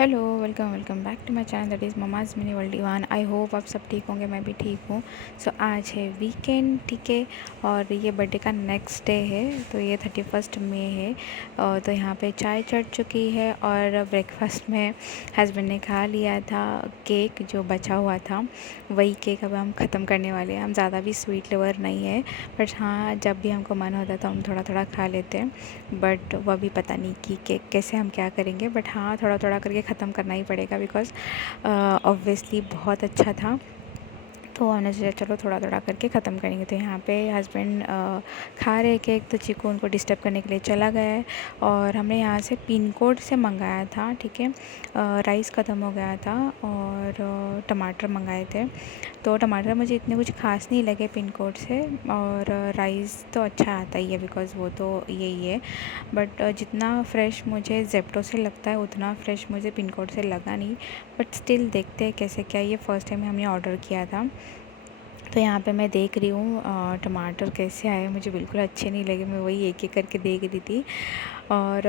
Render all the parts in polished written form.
Hello, welcome welcome back to my channel that is mama's mini world Ivaan. I hope आप सब ठीक होंगे, मैं भी ठीक हूँ। सो आज है वीकेंड, ठीक है, और ये बर्थडे का नेक्स्ट डे है, तो ये 31 मई है। तो यहाँ पे चाय चढ़ चुकी है और ब्रेकफास्ट में हस्बैंड ने खा लिया था केक जो बचा हुआ था। वही केक अब हम ख़त्म करने वाले हैं। हम ज़्यादा भी स्वीट लवर नहीं है, बट हाँ, जब भी हमको मन होता है तो हम थोड़ा थोड़ा खा लेते हैं। बट वह भी पता नहीं कि केक कैसे हम क्या करेंगे, बट हाँ, थोड़ा थोड़ा करके ख़त्म करना ही पड़ेगा बिकॉज़ ऑब्वियसली बहुत अच्छा था। तो हमने सोचा चलो थोड़ा थोड़ा करके ख़त्म करेंगे। तो यहाँ पे हस्बैंड खा रहे केक, तो चीकू उनको डिस्टर्ब करने के लिए चला गया है। और हमने यहाँ से पिन कोड से मंगाया था, ठीक है। राइस ख़त्म हो गया था और टमाटर मंगाए थे। तो टमाटर मुझे इतने कुछ खास नहीं लगे पिन कोड से, और राइस तो अच्छा आता ही है बिकॉज़ वो तो यही है। बट जितना फ्रेश मुझे ज़ेप्टो से लगता है उतना फ्रेश मुझे पिन कोड से लगा नहीं। बट स्टिल देखते हैं कैसे क्या, ये फ़र्स्ट टाइम हमने ऑर्डर किया था। तो यहाँ पे मैं देख रही हूँ टमाटर कैसे आए, मुझे बिल्कुल अच्छे नहीं लगे। मैं वही एक एक करके देख रही थी। और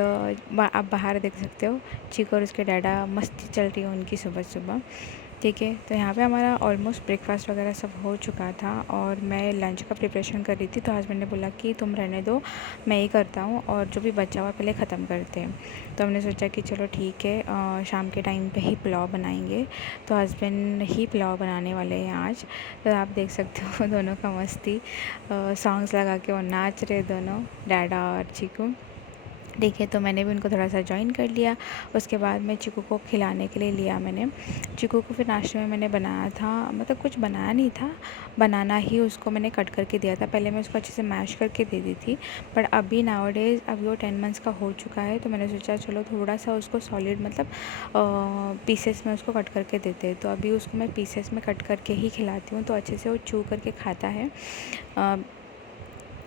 आप बाहर देख सकते हो चीकू और उसके डैडा मस्ती चल रही है उनकी सुबह सुबह, ठीक है। तो यहाँ पे हमारा ऑलमोस्ट ब्रेकफास्ट वगैरह सब हो चुका था और मैं लंच का प्रिपरेशन कर रही थी। तो हस्बैंड ने बोला कि तुम रहने दो, मैं ही करता हूँ, और जो भी बचा हुआ पहले ख़त्म करते हैं। तो हमने सोचा कि चलो ठीक है, शाम के टाइम पे ही पुलाव बनाएंगे। तो हस्बैंड ही पुलाव बनाने वाले हैं आज। तो आप देख सकते हो दोनों का मस्ती, सॉन्ग्स लगा के वो नाच रहे दोनों, डैडा और चीकू, ठीक है। तो मैंने भी उनको थोड़ा सा जॉइन कर लिया। उसके बाद मैं चीकू को खिलाने के लिए लिया मैंने। चीकू को फिर नाश्ते में मैंने बनाया था, मतलब कुछ बनाया नहीं था, बनाना ही उसको मैंने कट करके दिया था। पहले मैं उसको अच्छे से मैश करके दे दी थी, पर अभी नाउअडेज़ अभी वो 10 मंथ्स का हो चुका है। तो मैंने सोचा चलो थोड़ा सा उसको सॉलिड, मतलब पीसेस में उसको कट करके देते हैं। तो अभी उसको मैं पीसेस में कट करके ही खिलाती हूँ, तो अच्छे से वो चू करके खाता है।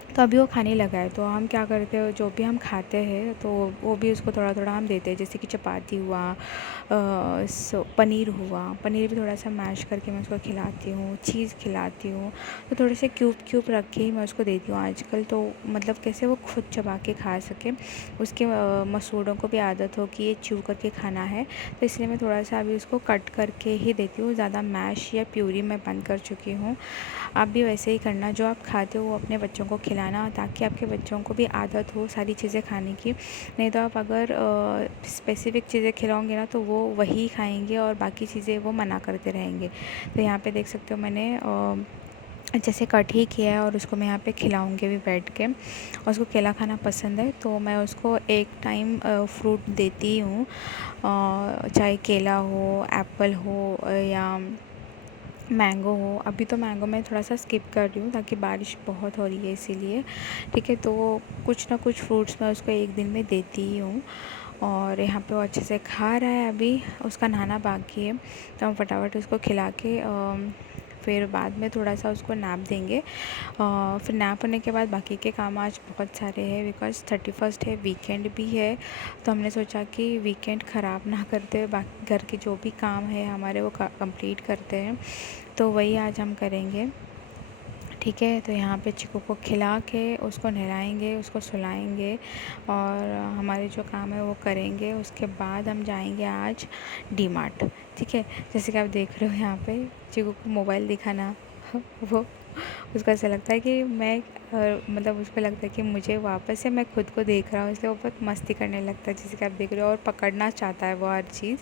तो अभी वो खाने लगा है। तो हम क्या करते हैं, जो भी हम खाते हैं तो वो भी उसको थोड़ा थोड़ा हम देते हैं। जैसे कि चपाती हुआ, पनीर हुआ, पनीर भी थोड़ा सा मैश करके मैं उसको खिलाती हूँ, चीज़ खिलाती हूँ। तो थोड़े से क्यूब क्यूब रख के ही मैं उसको देती हूँ आजकल। तो मतलब कैसे वो खुद चबा के खा सके, उसके मसूड़ों को भी आदत हो कि ये च्यू करके खाना है। तो इसलिए मैं थोड़ा सा अभी उसको कट करके ही देती हूँ, ज़्यादा मैश या प्यूरी मैं बंद कर चुकी हूँ। आप भी वैसे ही करना, जो आप खाते हो वो अपने बच्चों को खिलाना, ताकि आपके बच्चों को भी आदत हो सारी चीज़ें खाने की। नहीं तो आप अगर स्पेसिफ़िक चीज़ें खिलाओगे ना तो वो वही खाएंगे और बाकी चीज़ें वो मना करते रहेंगे। तो यहाँ पे देख सकते हो मैंने जैसे कट ही किया है, और उसको मैं यहाँ पे खिलाऊंगी भी बैठ के। और उसको केला खाना पसंद है, तो मैं उसको एक टाइम फ्रूट देती हूँ, चाहे केला हो, एप्पल हो, या मैंगो हो। अभी तो मैंगो मैं थोड़ा सा स्किप कर रही हूँ ताकि बारिश बहुत हो रही है इसीलिए, ठीक है। तो कुछ ना कुछ फ्रूट्स मैं उसको एक दिन में देती ही हूँ। और यहाँ पे वो अच्छे से खा रहा है, अभी उसका नहाना बाकी है। तो हम फटाफट उसको खिला के फिर बाद में थोड़ा सा उसको नैप देंगे। फिर नैप होने के बाद बाकी के काम आज बहुत सारे हैं बिकॉज़ 31 है, वीकेंड भी है। तो हमने सोचा कि वीकेंड ख़राब ना करते हुए बाकी घर के जो भी काम है हमारे वो कंप्लीट करते हैं। तो वही आज हम करेंगे, ठीक है। तो यहाँ पे चिकू को खिला के उसको नहलाएंगे, उसको सुलाएंगे, और हमारे जो काम है वो करेंगे। उसके बाद हम जाएंगे आज डी मार्ट, ठीक है। जैसे कि आप देख रहे हो यहाँ पे चिकू को मोबाइल दिखाना वो उसको ऐसा लगता है कि मैं मतलब उसको लगता है कि मुझे वापस से मैं खुद को देख रहा हूँ, इसलिए वो बहुत मस्ती करने लगता है, जैसे कि आप देख रहे हो, और पकड़ना चाहता है वो हर चीज़।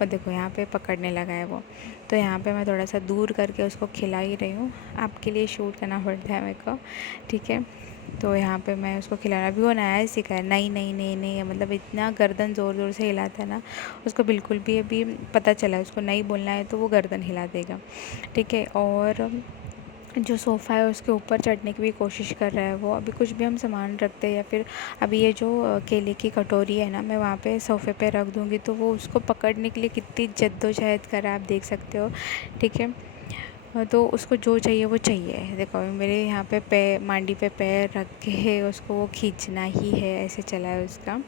और देखो यहाँ पे पकड़ने लगा है वो। तो यहाँ पे मैं थोड़ा सा दूर करके उसको खिला ही रही हूँ, आपके लिए शूट करना पड़ता है मेरे को, ठीक है। तो यहाँ पे मैं उसको खिला रहा, अभी वो नया ही सीखा है, नहीं नहीं नहीं नहीं, मतलब इतना गर्दन ज़ोर ज़ोर से हिलाता है ना, उसको बिल्कुल भी अभी पता चला है उसको नहीं बोलना है तो वो गर्दन हिला देगा, ठीक है। और जो सोफ़ा है उसके ऊपर चढ़ने की भी कोशिश कर रहा है वो। अभी कुछ भी हम सामान रखते हैं, या फिर अभी ये जो केले की कटोरी है ना, मैं वहाँ पे सोफ़े पे रख दूँगी तो वो उसको पकड़ने के लिए कितनी जद्दोजहद कर रहा है, आप देख सकते हो, ठीक है। तो उसको जो चाहिए वो चाहिए। देखो अभी मेरे यहाँ पे मांडी पे पैर रख के उसको वो खींचना ही है, ऐसे चला है उसका।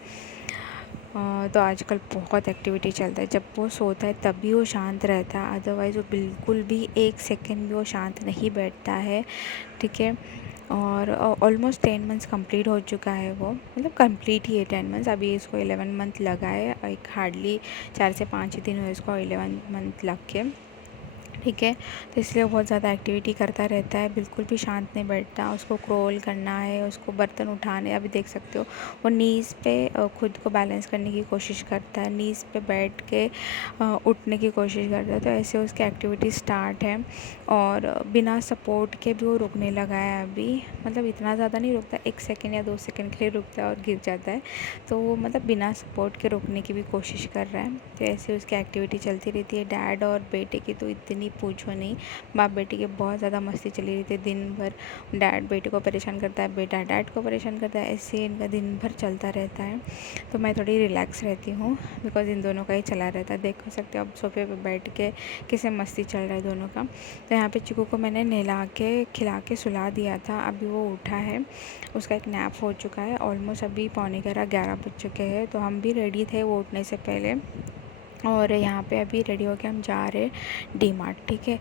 तो आजकल बहुत एक्टिविटी चलता है, जब वो सोता है तभी वो शांत रहता है, अदरवाइज़ वो बिल्कुल भी एक सेकंड भी वो शांत नहीं बैठता है, ठीक है। और ऑलमोस्ट 10 मंथ्स कंप्लीट हो चुका है वो, मतलब कंप्लीट ही है 10 मंथ्स। अभी इसको 11 मंथ लगा है, एक हार्डली 4 से 5 ही दिन हुए इसको 11 मंथ लग के, ठीक है। तो इसलिए वो बहुत ज़्यादा एक्टिविटी करता रहता है, बिल्कुल भी शांत नहीं बैठता। उसको क्रोल करना है, उसको बर्तन उठाने, अभी देख सकते हो वो नीज़ पे खुद को बैलेंस करने की कोशिश करता है, नीज़ पे बैठ के उठने की कोशिश करता है। तो ऐसे उसकी एक्टिविटी स्टार्ट है, और बिना सपोर्ट के भी वो रुकने लगा है अभी, मतलब इतना ज़्यादा नहीं रुकता, 1 सेकेंड या 2 सेकेंड के लिए रुकता है और गिर जाता है। तो वो मतलब बिना सपोर्ट के रुकने की भी कोशिश कर रहा है। तो ऐसे उसकी एक्टिविटी चलती रहती है। डैड और बेटे की तो इतनी पूछो नहीं, बाप बेटे की बहुत ज़्यादा मस्ती चली रहती है दिन भर। डैड बेटे को परेशान करता है, बेटा डैड को परेशान करता है, ऐसे इनका दिन भर चलता रहता है। तो मैं थोड़ी रिलैक्स रहती हूँ, बिकॉज़ इन दोनों का ही चला रहता है। देख सकते हो अब सोफे पे बैठ के कैसे मस्ती चल रहा है दोनों का। तो यहाँ पे चिकू को मैंने नहला के खिला के सुला दिया था, अभी वो उठा है, उसका एक नैप हो चुका है। ऑलमोस्ट अभी 11:45 बज चुके हैं। तो हम भी रेडी थे वो उठने से पहले, और यहाँ पे अभी रेडी होके हम जा रहे डी मार्ट, ठीक है।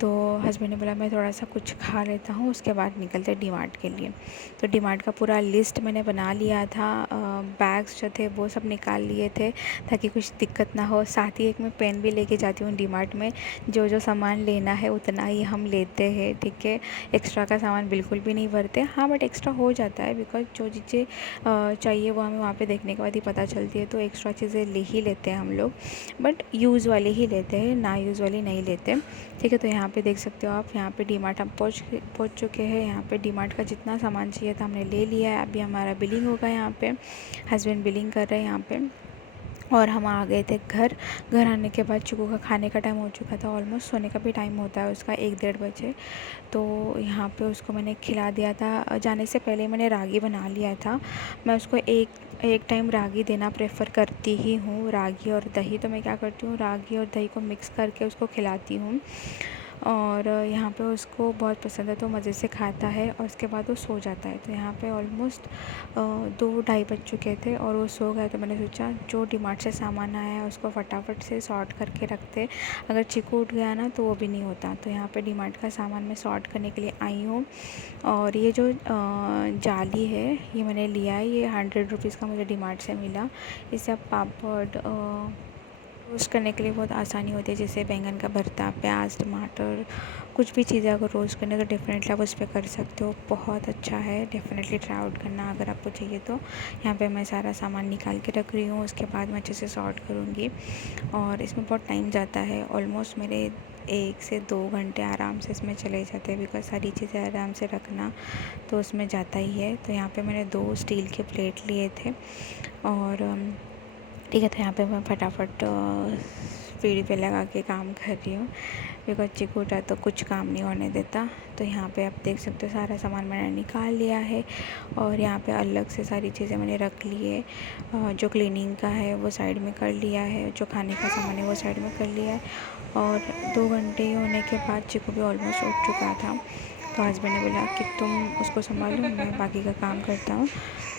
तो हस्बैंड ने बोला मैं थोड़ा सा कुछ खा लेता हूँ, उसके बाद निकलते डी मार्ट के लिए। तो डी मार्ट का पूरा लिस्ट मैंने बना लिया था, बैग्स जो थे वो सब निकाल लिए थे ताकि कुछ दिक्कत ना हो। साथ ही एक मैं पेन भी लेके जाती हूँ डी मार्ट में, जो जो सामान लेना है उतना ही हम लेते हैं, ठीक है। एक्स्ट्रा का सामान बिल्कुल भी नहीं भरते, हाँ बट एक्स्ट्रा हो जाता है, बिकॉज जो चीज़ें चाहिए वो हमें वहाँ पे देखने के बाद ही पता चलती है। तो एक्स्ट्रा चीज़ें ले ही लेते हैं हम लोग, बट यूज़ वाली ही लेते हैं, ना यूज़ वाली नहीं लेते, ठीक है। तो यहाँ पे देख सकते हो आप, यहाँ पे डी मार्ट हम पहुँच चुके हैं। यहाँ पे डी मार्ट का जितना सामान चाहिए था हमने ले लिया है। अभी हमारा बिलिंग होगा, यहाँ पे हस्बैंड बिलिंग कर रहे हैं यहाँ पे, और हम आ गए थे घर। घर आने के बाद चिकू का खाने का टाइम हो चुका था, ऑलमोस्ट सोने का भी टाइम होता है उसका 1-1:30 बजे। तो यहाँ पे उसको मैंने खिला दिया था। जाने से पहले मैंने रागी बना लिया था, मैं उसको एक टाइम रागी देना प्रेफर करती ही हूँ, रागी और दही। तो मैं क्या करती हूँ, रागी और दही को मिक्स करके उसको खिलाती हूँ, और यहाँ पे उसको बहुत पसंद है, तो मज़े से खाता है और उसके बाद वो सो जाता है। तो यहाँ पे ऑलमोस्ट 2-2:30 बज चुके थे और वो सो गए। तो मैंने सोचा जो डीमार्ट से सामान आया है उसको फटाफट से सॉर्ट करके रखते, अगर चिकू उठ गया ना तो वो भी नहीं होता। तो यहाँ पे डीमार्ट का सामान मैं सॉर्ट करने के लिए आई हूँ। और ये जो जाली है ये मैंने लिया है, ये 100 रुपीज़ का मुझे डीमार्ट से मिला। इससे आप पापड़ रोस्ट करने के लिए बहुत आसानी होती है, जैसे बैंगन का भरता, प्याज, टमाटर, कुछ भी चीज़ें अगर रोस्ट करने तो डेफ़िनेटली आप उस पर कर सकते हो, बहुत अच्छा है। डेफ़िनेटली ट्राई आउट करना अगर आपको चाहिए तो। यहाँ पे मैं सारा सामान निकाल के रख रही हूँ, उसके बाद मैं अच्छे से सॉर्ट करूँगी, और इसमें बहुत टाइम जाता है। ऑलमोस्ट मेरे 1 से 2 घंटे आराम से इसमें चले जाते हैं, बिकॉज सारी चीज़ें आराम से रखना तो उसमें जाता ही है। तो यहाँ पे मैंने 2 स्टील के प्लेट लिए थे, और ठीक है। तो यहाँ पे मैं फटाफट पीढ़ी पे लगा के काम कर रही हूँ, बिकॉज चिकू उठा तो कुछ काम नहीं होने देता। तो यहाँ पे आप देख सकते हो सारा सामान मैंने निकाल लिया है, और यहाँ पे अलग से सारी चीज़ें मैंने रख ली है। जो क्लीनिंग का है वो साइड में कर लिया है, जो खाने का सामान है वो साइड में कर लिया है। और 2 घंटे होने के बाद चिकू भी ऑलमोस्ट उठ चुका था। तो हस्बैंड ने बोला कि तुम उसको संभालो, मैं बाकी का काम करता हूँ।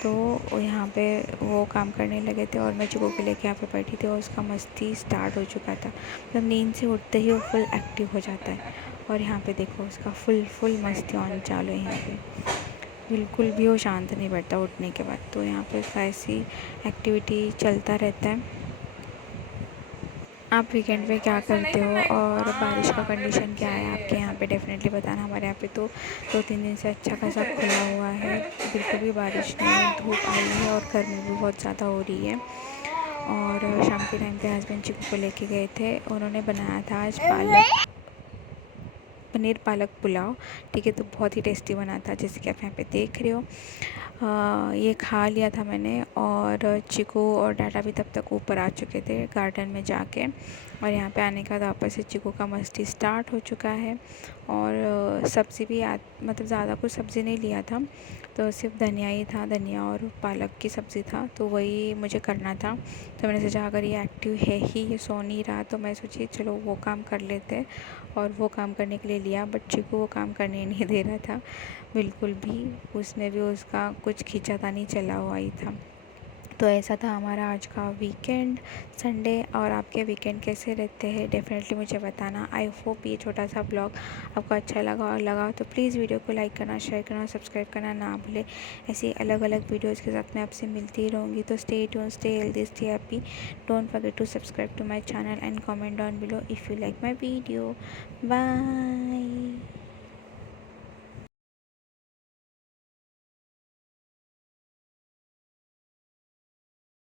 तो यहाँ पे वो काम करने लगे थे, और मैं चिकू को लेके यहाँ पे बैठी थी, और उसका मस्ती स्टार्ट हो चुका था। मतलब नींद से उठते ही वो फुल एक्टिव हो जाता है, और यहाँ पे देखो उसका फुल मस्ती ऑन चालू है। यहाँ पे बिल्कुल भी वो शांत नहीं बैठता उठने के बाद। तो यहाँ पे उसका ऐसी एक्टिविटी चलता रहता है। आप वीकेंड पे क्या करते हो, और बारिश का कंडीशन क्या है आपके यहाँ पे, डेफ़िनेटली बताना। हमारे यहाँ पे तो 2-3 दिन से अच्छा खासा खुला हुआ है, बिल्कुल भी बारिश नहीं, धूप आई है और गर्मी भी बहुत ज़्यादा हो रही है। और शाम के टाइम पे हस्बैंड चिकू को लेके गए थे, उन्होंने बनाया था आज पनीर पालक पुलाव, ठीक है। तो बहुत ही टेस्टी बना था, जैसे कि आप यहाँ पे देख रहे हो। ये खा लिया था मैंने, और चिकू और डाटा भी तब तक ऊपर आ चुके थे गार्डन में जाके, और यहाँ पे आने के बाद वापस से चिकू का मस्ती स्टार्ट हो चुका है। और सब्ज़ी भी मतलब ज़्यादा कुछ सब्ज़ी नहीं लिया था, तो सिर्फ धनिया ही था, धनिया और पालक की सब्ज़ी था, तो वही मुझे करना था। तो मैंने सोचा अगर ये एक्टिव है ही, ये सो नहीं रहा, तो मैं सोची चलो वो काम कर लेते, और वो काम करने के लिए लिया। बट चिकू वो काम करने नहीं दे रहा था बिल्कुल भी, उसने भी उसका कुछ खींचातानी चला हुआ ही था। तो ऐसा था हमारा आज का वीकेंड संडे। और आपके वीकेंड कैसे रहते हैं डेफिनेटली मुझे बताना। आई होप ये छोटा सा ब्लॉग आपको अच्छा लगा, और लगा तो प्लीज़ वीडियो को लाइक करना, शेयर करना, सब्सक्राइब करना ना भूले। ऐसी अलग अलग वीडियोज़ के साथ मैं आपसे मिलती ही रहूँगी। तो stay tune, stay healthy, stay happy. Don't forget to subscribe to my channel and comment down below if you like my video. Bye.